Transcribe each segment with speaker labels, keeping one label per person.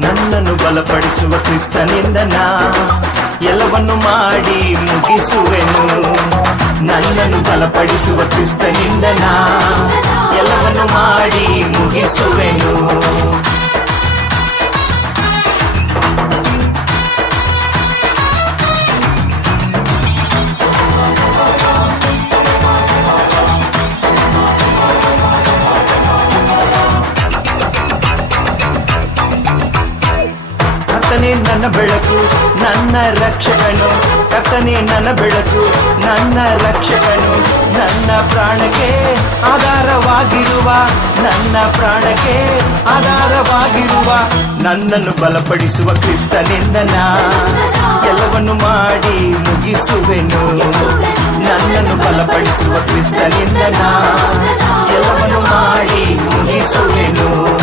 Speaker 1: ನನ್ನನ್ನು ಬಲಪಡಿಸುವ ಕ್ರಿಸ್ತನಿಂದ ನಾ ಎಲ್ಲವನ್ನು ಮಾಡಿ ಮುಗಿಸುವೆನು. ನನ್ನನ್ನು ಬಲಪಡಿಸುವ ಕ್ರಿಸ್ತನಿಂದ ನಾ ಎಲ್ಲವನ್ನು ಮಾಡಿ ಮುಗಿಸುವೆನು. ಕರ್ತನೇ ನನ್ನ ಬೆಳಕು, ನನ್ನ ರಕ್ಷಕನು. ಕರ್ತನೇ ನನ್ನ ಬೆಳಕು, ನನ್ನ ರಕ್ಷಕನು. ನನ್ನ ಪ್ರಾಣಕ್ಕೆ ಆಧಾರವಾಗಿರುವ, ನನ್ನ ಪ್ರಾಣಕ್ಕೆ ಆಧಾರವಾಗಿರುವ, ನನ್ನನ್ನು ಬಲಪಡಿಸುವ ಕ್ರಿಸ್ತನಿಂದ ನಾ ಎಲ್ಲವನ್ನು ಮಾಡಿ ಮುಗಿಸುವೆನು. ನನ್ನನ್ನು ಬಲಪಡಿಸುವ ಕ್ರಿಸ್ತನಿಂದ ನಾ ಎಲ್ಲವನ್ನು ಮಾಡಿ ಮುಗಿಸುವೆನು.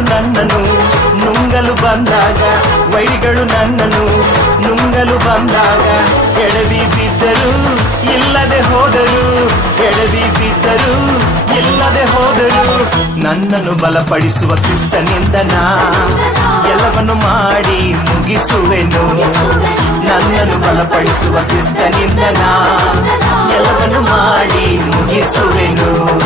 Speaker 1: ವೈರಿಗಳು ನನ್ನನು ನುಂಗಲು ಬಂದಾಗ, ವೈರಿಗಳು ನನ್ನನು ನುಂಗಲು ಬಂದಾಗ, ಎಡವಿ ಬಿದ್ದರು ಇಲ್ಲದೆ ಹೋದರು, ಎಡವಿ ಬಿದ್ದರು ಇಲ್ಲದೆ ಹೋದರು ನನ್ನನ್ನು ಬಲಪಡಿಸುವ ಕ್ರಿಸ್ತನಿಂದನ ಎಲ್ಲವನ್ನು ಮಾಡಿ ಮುಗಿಸುವೆನು. ನನ್ನನ್ನು ಬಲಪಡಿಸುವ ಕ್ರಿಸ್ತನಿಂದನ ಎಲ್ಲವನ್ನು ಮಾಡಿ ಮುಗಿಸುವೆನು.